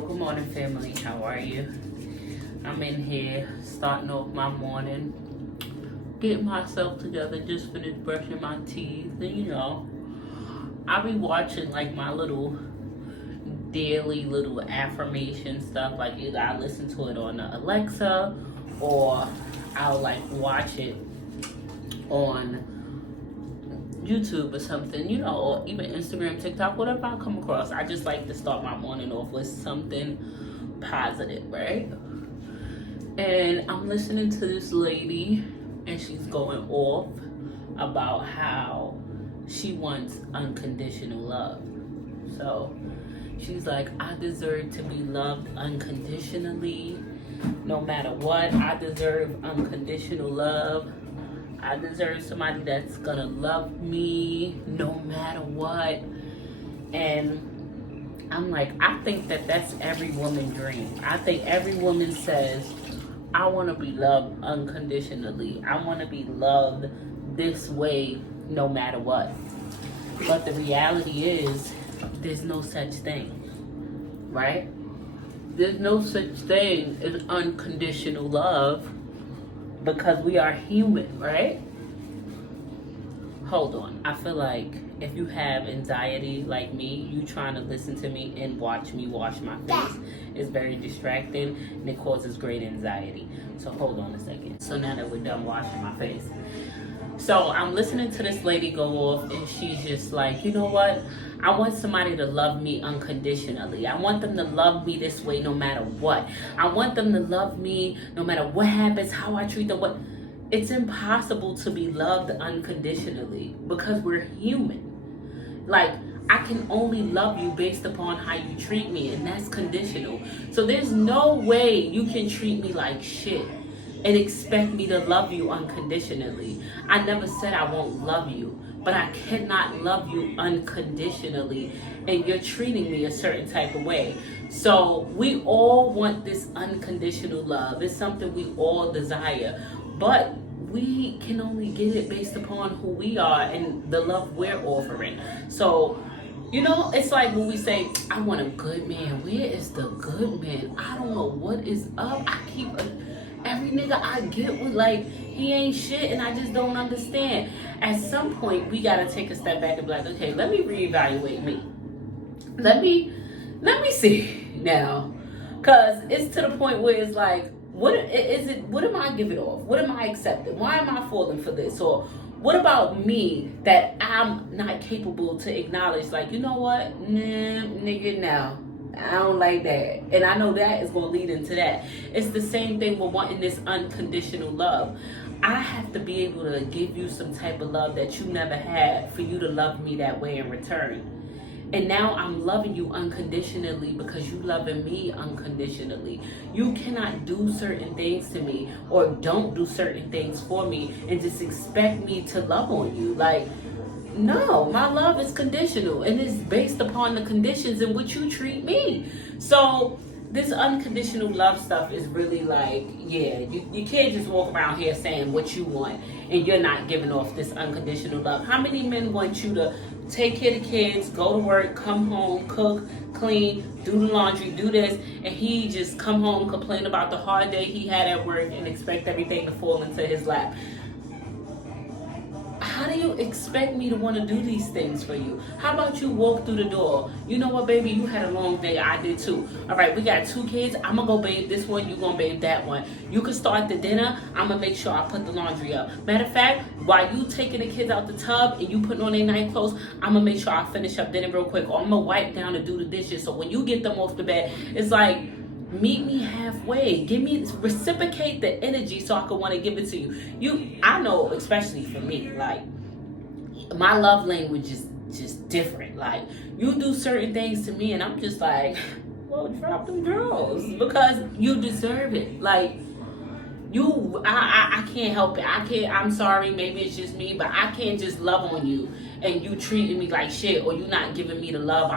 Yo, good morning, family. How are you? I'm in here starting off my morning, getting myself together, just finished brushing my teeth, and I'll be watching like my little daily little affirmation stuff. Like either I listen to it on Alexa or I'll like watch it on YouTube or something, or even Instagram, TikTok, whatever I come across. I just like to start my morning off with something positive, right? And I'm listening to this lady and she's going off about how she wants unconditional love. So she's like, I deserve to be loved unconditionally, no matter what. I deserve unconditional love. I deserve somebody that's gonna love me no matter what. And I'm like, I think that's every woman's dream. I think every woman says, I wanna be loved unconditionally. I wanna be loved this way no matter what. But the reality is, there's no such thing, right? There's no such thing as unconditional love because we are human, right? Hold on. I feel like if you have anxiety like me, you trying to listen to me and watch me wash my face is very distracting and it causes great anxiety. So hold on a second. So now that we're done washing my face, so I'm listening to this lady go off and she's just like, you know what? I want somebody to love me unconditionally. I want them to love me this way no matter what. I want them to love me no matter what happens, how I treat them, what. It's impossible to be loved unconditionally because we're human. Like, I can only love you based upon how you treat me, and that's conditional. So there's no way you can treat me like shit and expect me to love you unconditionally. I never said I won't love you, but I cannot love you unconditionally and you're treating me a certain type of way. So we all want this unconditional love. It's something we all desire, but we can only get it based upon who we are and the love we're offering. So, it's like when we say, I want a good man. Where is the good man? I don't know what is up. Every nigga I get with, like, he ain't shit and I just don't understand. At some point, we gotta take a step back and be like, okay, let me reevaluate me. Let me see now. Cause it's to the point where it's like, what am I giving off? What am I accepting? Why am I falling for this? Or what about me that I'm not capable to acknowledge, like, you know what? Nah, nigga, no. I don't like that. And I know that is going to lead into that. It's the same thing with wanting this unconditional love. I have to be able to give you some type of love that you never had for you to love me that way in return. And now I'm loving you unconditionally because you loving me unconditionally. You cannot do certain things to me or don't do certain things for me and just expect me to love on you. Like, no, my love is conditional and it's based upon the conditions in which you treat me. So this unconditional love stuff is really like, you can't just walk around here saying what you want and you're not giving off this unconditional love. How many men want you to take care of the kids, go to work, come home, cook, clean, do the laundry, do this, and he just come home, complain about the hard day he had at work and expect everything to fall into his lap? How do you expect me to want to do these things for you? How about you walk through the door? You know what, baby? You had a long day. I did too. All right, we got 2 kids. I'm going to go bathe this one. You going to bathe that one. You can start the dinner. I'm going to make sure I put the laundry up. Matter of fact, while you taking the kids out the tub and you putting on their night clothes, I'm going to make sure I finish up dinner real quick. Or I'm going to wipe down and do the dishes. So when you get them off the bed, it's like, meet me halfway. Reciprocate the energy so I can want to give it to you. I know, especially for me, like, my love language is just different. Like, you do certain things to me and I'm just like, well, drop them drawers because you deserve it. Like, I can't help it. I'm sorry, maybe it's just me, but I can't just love on you and you treating me like shit or you not giving me the love.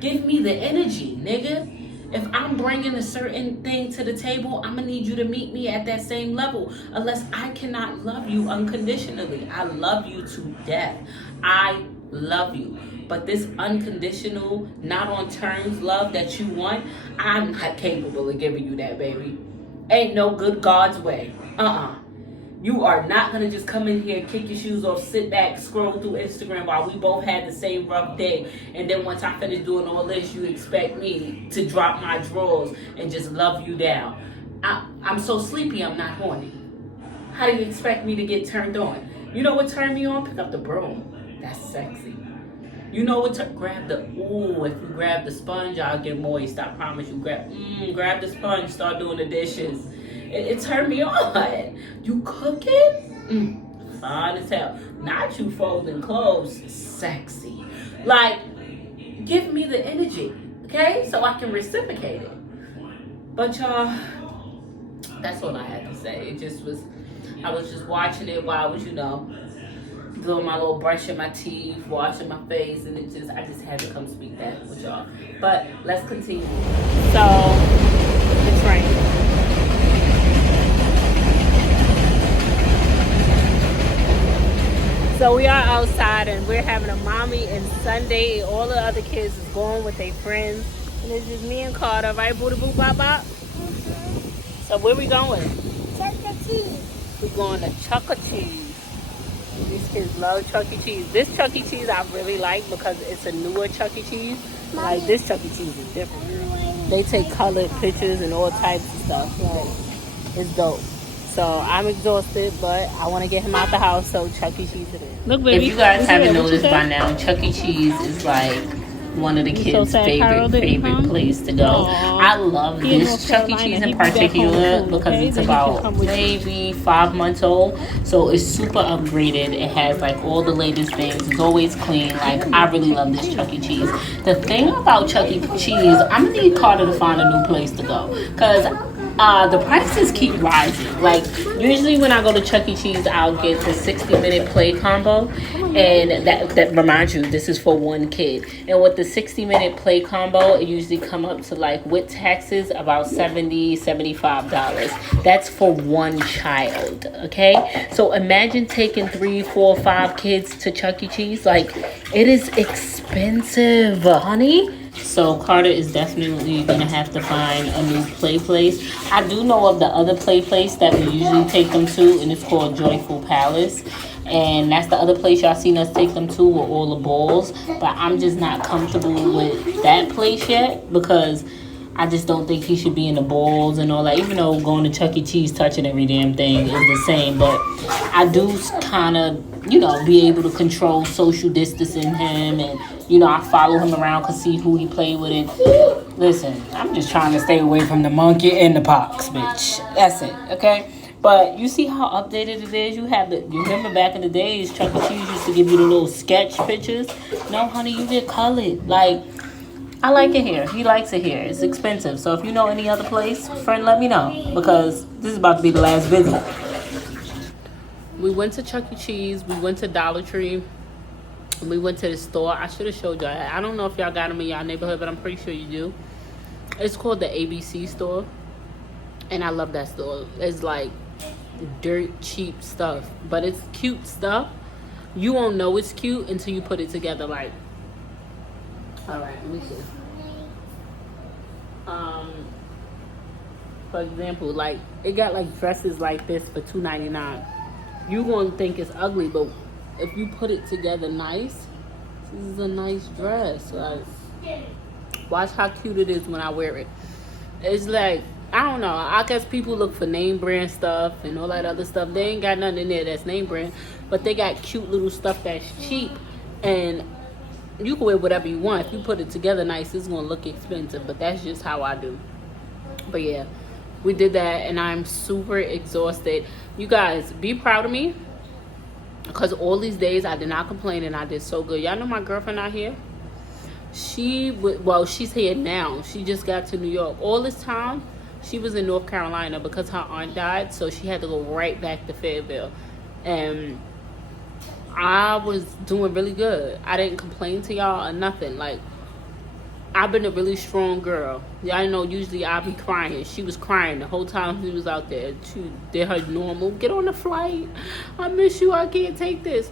Give me the energy, nigga. If I'm bringing a certain thing to the table, I'm going to need you to meet me at that same level. Unless I cannot love you unconditionally. I love you to death. I love you. But this unconditional, not on terms love that you want, I'm not capable of giving you that, baby. Ain't no good God's way. You are not going to just come in here, kick your shoes off, sit back, scroll through Instagram while we both had the same rough day. And then once I finish doing all this, you expect me to drop my drawers and just love you down. I'm so sleepy, I'm not horny. How do you expect me to get turned on? You know what turned me on? Pick up the broom. That's sexy. You know what? Grab the, ooh, if you grab the sponge, I'll get moist. I promise you. Grab the sponge, start doing the dishes. It turned me on. You cooking? Fine as hell. Not you folding clothes. Sexy. Like, give me the energy, okay? So I can reciprocate it. But y'all, that's all I had to say. It just was, I was just watching it while I was, doing my little brushing my teeth, washing my face, and I just had to come speak that with y'all. But let's continue. So, it's raining. So we are outside and we're having a mommy and Sunday. All the other kids is going with their friends. And it's just me and Karter, right, booty boo bop bop? So where we going? Chuck E. Cheese. We're going to Chuck E. Cheese. These kids love Chuck E. Cheese. This Chuck E. Cheese I really like because it's a newer Chuck E. Cheese. Like this Chuck E. Cheese is different. They take colored pictures and all types of stuff. Like, it's dope. So I'm exhausted, but I want to get him out the house, so Chuck E. Cheese it is. Look, baby. If you guys haven't noticed by now, Chuck E. Cheese is like one of the kids' favorite place to go. I love this Chuck E. Cheese in particular because it's about maybe 5 months old. So it's super upgraded. It has like all the latest things. It's always clean. Like, I really love this Chuck E. Cheese. The thing about Chuck E. Cheese, I'm going to need Karter to find a new place to go. Because the prices keep rising. Like, usually when I go to Chuck E. Cheese, I'll get the 60-minute play combo. And that reminds you, this is for one kid. And with the 60-minute play combo, it usually come up to, like, with taxes, about $75. That's for one child, okay? So imagine taking 3, 4, 5 kids to Chuck E. Cheese. Like, it is expensive, honey. So Karter is definitely going to have to find a new play place. I do know of the other play place that we usually take them to, and it's called Joyful Palace. And that's the other place y'all seen us take them to with all the balls. But I'm just not comfortable with that place yet because I just don't think he should be in the balls and all that. Even though going to Chuck E. Cheese, touching every damn thing is the same. But I do kind of, be able to control social distancing him. And, I follow him around to see who he play with. And listen, I'm just trying to stay away from the monkey and the pox, bitch. That's it, okay? But you see how updated it is? You remember back in the days, Chuck E. Cheese used to give you the little sketch pictures. No, honey, you get colored. Like, I like it here. He likes it here. It's expensive. So if you know any other place, friend, let me know. Because this is about to be the last visit. We went to Chuck E. Cheese. We went to Dollar Tree. And we went to the store. I should have showed y'all. I don't know if y'all got them in y'all neighborhood, but I'm pretty sure you do. It's called the ABC store. And I love that store. It's like dirt cheap stuff. But it's cute stuff. You won't know it's cute until you put it together. Like, alright, let me see. For example, like, it got like dresses like this for $2.99. You gonna think it's ugly, but if you put it together nice, this is a nice dress. Like, watch how cute it is when I wear it. It's like, I don't know. I guess people look for name brand stuff and all that other stuff. They ain't got nothing in there that's name brand, but they got cute little stuff that's cheap, and you can wear whatever you want. If you put it together nice, it's gonna look expensive, but that's just how I do. But yeah, we did that, and I'm super exhausted. You guys, be proud of me, because all these days I did not complain, and I did so good. Y'all know my girlfriend out here? She's here now. She just got to New York. All this time, she was in North Carolina because her aunt died, so she had to go right back to Fayetteville. And I was doing really good. I didn't complain to y'all or nothing. Like, I've been a really strong girl. Y'all know usually I be crying. She was crying the whole time she was out there. She did her normal, get on the flight. I miss you. I can't take this.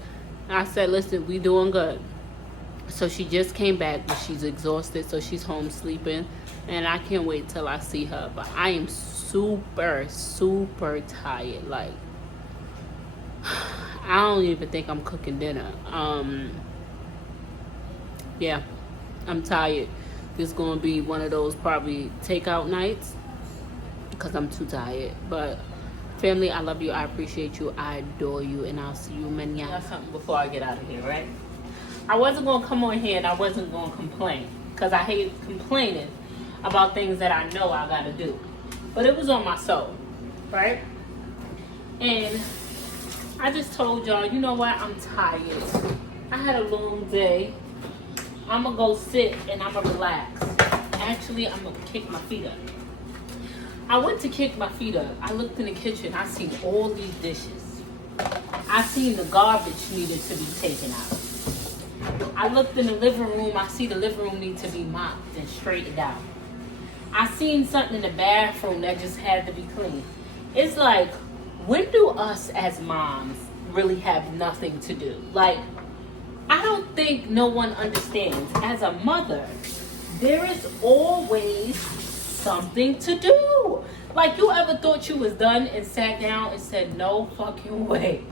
I said, listen, we doing good. So she just came back, but she's exhausted, so she's home sleeping. And I can't wait till I see her. But I am super, super tired. Like, I don't even think I'm cooking dinner. Yeah, I'm tired. This is going to be one of those probably takeout nights because I'm too tired. But family, I love you. I appreciate you. I adore you. And I'll see you mañana. Something before I get out of here, right? I wasn't going to come on here and I wasn't going to complain because I hate complaining about things that I know I got to do. But it was on my soul, right? And I just told y'all, you know what? I'm tired. I had a long day. I'm going to go sit and I'm going to relax. Actually, I'm going to kick my feet up. I went to kick my feet up. I looked in the kitchen. I seen all these dishes. I seen the garbage needed to be taken out. I looked in the living room. I see the living room need to be mopped and straightened out. I seen something in the bathroom that just had to be cleaned. It's like, when do us as moms really have nothing to do? Like, I don't think no one understands. As a mother, there is always something to do. Like, you ever thought you was done and sat down and said, no fucking way.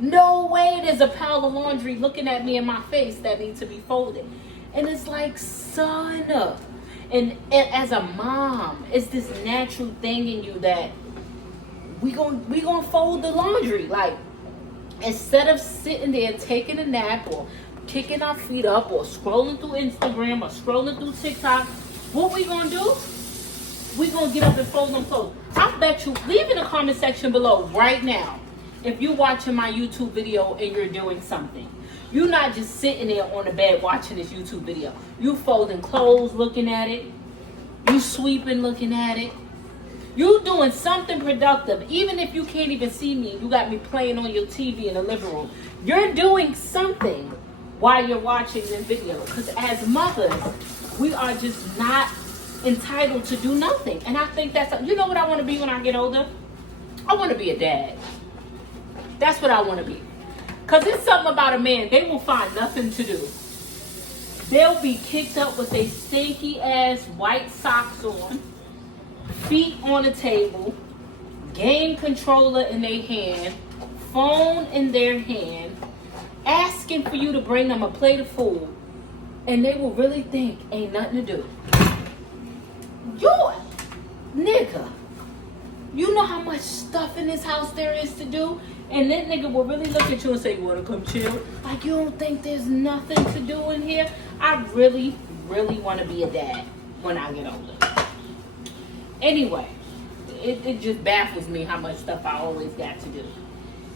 No way there's a pile of laundry looking at me in my face that needs to be folded. And it's like, son. And as a mom, it's this natural thing in you that we gonna fold the laundry. Like, instead of sitting there taking a nap or kicking our feet up or scrolling through Instagram or scrolling through TikTok, what we gonna do? We gonna get up and fold them clothes. I bet you, leave in the comment section below right now if you're watching my YouTube video and you're doing something. You're not just sitting there on the bed watching this YouTube video. You folding clothes looking at it. You sweeping looking at it. You doing something productive. Even if you can't even see me, you got me playing on your TV in the living room. You're doing something while you're watching this video. Because as mothers, we are just not entitled to do nothing. And I think that's, you know what I want to be when I get older? I want to be a dad. That's what I want to be. Because it's something about a man, they will find nothing to do. They'll be kicked up with their stinky ass white socks on, feet on the table, game controller in their hand, phone in their hand, asking for you to bring them a plate of food, and they will really think ain't nothing to do. You, nigga, you know how much stuff in this house there is to do? And that nigga will really look at you and say, you wanna come chill? Like, you don't think there's nothing to do in here? I really, really wanna be a dad when I get older. Anyway, it just baffles me how much stuff I always got to do.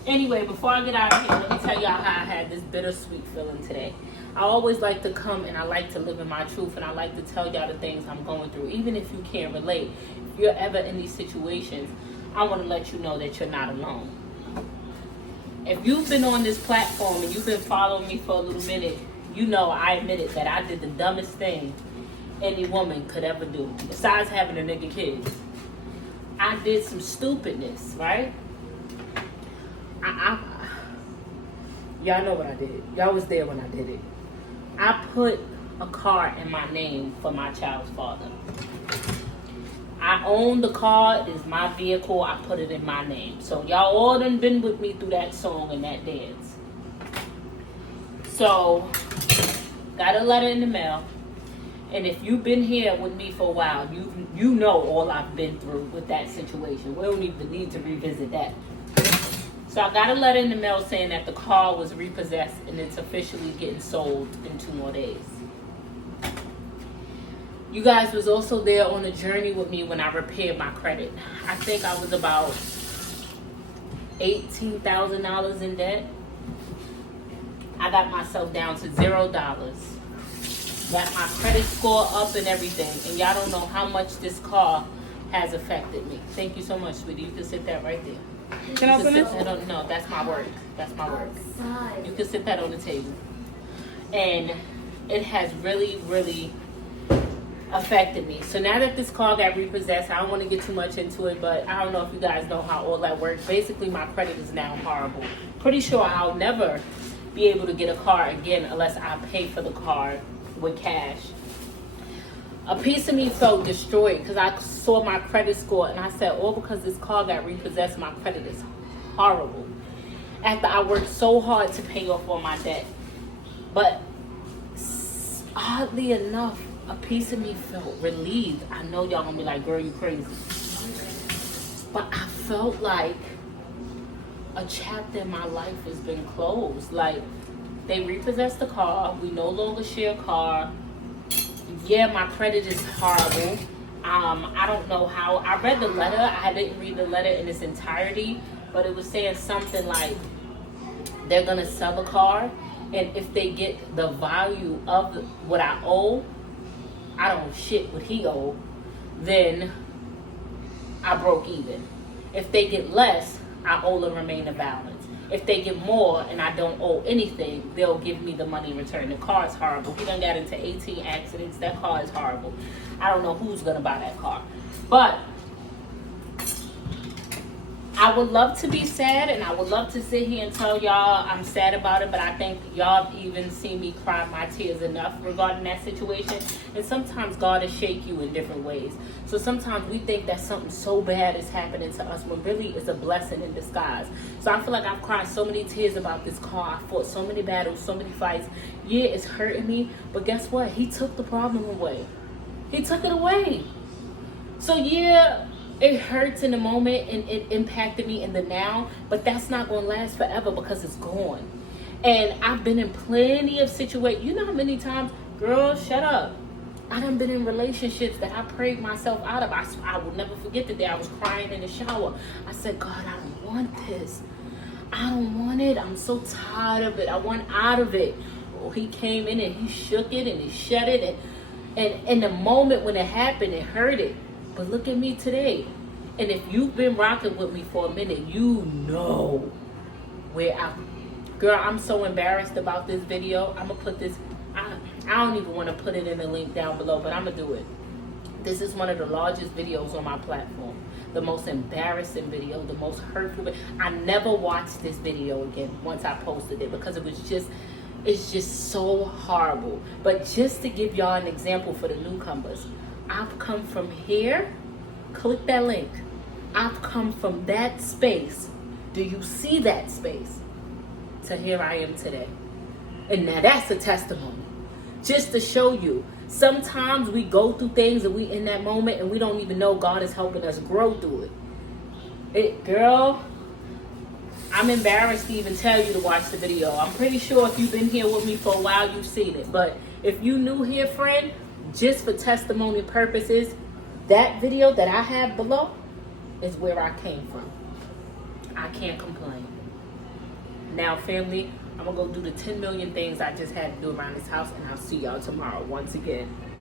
Anyway, before I get out of here, let me tell y'all how I had this bittersweet feeling today. I always like to come and I like to live in my truth, and I like to tell y'all the things I'm going through. Even if you can't relate, if you're ever in these situations, I want to let you know that you're not alone. If you've been on this platform and you've been following me for a little minute, you know I admitted that I did the dumbest thing any woman could ever do, besides having a nigga kids. I did some stupidness, right? Y'all know what I did. Y'all was there when I did it. I put a car in my name for my child's father. I own the car. It's my vehicle. I put it in my name. So y'all all done been with me through that song and that dance. So, got a letter in the mail. And if you've been here with me for a while, you know all I've been through with that situation. We don't even need to revisit that. So I got a letter in the mail saying that the car was repossessed and it's officially getting sold in 2 more days. You guys was also there on a journey with me when I repaired my credit. I think I was about $18,000 in debt. I got myself down to $0. Got my credit score up and everything. And y'all don't know how much this car has affected me. Thank you so much, sweetie. You can sit that right there. Can I open it? No, that's my work. That's my work. You can sit that on the table. And it has really, really affected me. So now that this car got repossessed, I don't want to get too much into it, but I don't know if you guys know how all that works. Basically, my credit is now horrible. Pretty sure I'll never be able to get a car again unless I pay for the car with cash. A piece of me felt destroyed because I saw my credit score and I said, all because this car got repossessed, my credit is horrible. After I worked so hard to pay off all my debt. But oddly enough, a piece of me felt relieved. I know y'all gonna be like, girl, you crazy. But I felt like a chapter in my life has been closed. Like, they repossessed the car. We no longer share a car. Yeah, my credit is horrible. I don't know how. I read the letter. I didn't read the letter in its entirety, but it was saying something like they're gonna sell the car, and if they get the value of what I owe, I don't shit what he owe, then I broke even. If they get less, I owe the remaining balance. If they get more and I don't owe anything, they'll give me the money in return. The car is horrible. He done got into 18 accidents. That car is horrible. I don't know who's gonna buy that car. But I would love to be sad, and I would love to sit here and tell y'all I'm sad about it, but I think y'all have even seen me cry my tears enough regarding that situation. And sometimes God will shake you in different ways. So sometimes we think that something so bad is happening to us when really it's a blessing in disguise. So I feel like I've cried so many tears about this car. I fought so many battles, so many fights. Yeah, it's hurting me, but guess what? He took the problem away. He took it away. So yeah, it hurts in the moment and it impacted me in the now, but that's not going to last forever because it's gone. And I've been in plenty of situations. You know how many times, girl, shut up. I done been in relationships that I prayed myself out of. I will never forget the day I was crying in the shower. I said, God, I don't want this. I don't want it. I'm so tired of it. I want out of it. Well, he came in and he shook it and he shut it. And in the moment when it happened, it hurt it. But look at me today. And if you've been rocking with me for a minute, you know where girl, I'm so embarrassed about this video. I'm going to put this, I don't even want to put it in the link down below, but I'm going to do it. This is one of the largest videos on my platform. The most embarrassing video, the most hurtful. I never watched this video again once I posted it because it's just so horrible. But just to give y'all an example for the newcomers, I've come from here, click that link. I've come from that space. Do you see that space? To here I am today. And now that's a testimony. Just to show you, sometimes we go through things and we in that moment and we don't even know God is helping us grow through it. Girl, I'm embarrassed to even tell you to watch the video. I'm pretty sure if you've been here with me for a while, you've seen it. But if you new here, friend, just for testimony purposes, that video that I have below is where I came from. I can't complain. Now, family, I'm going to go do the 10 million things I just had to do around this house, and I'll see y'all tomorrow once again.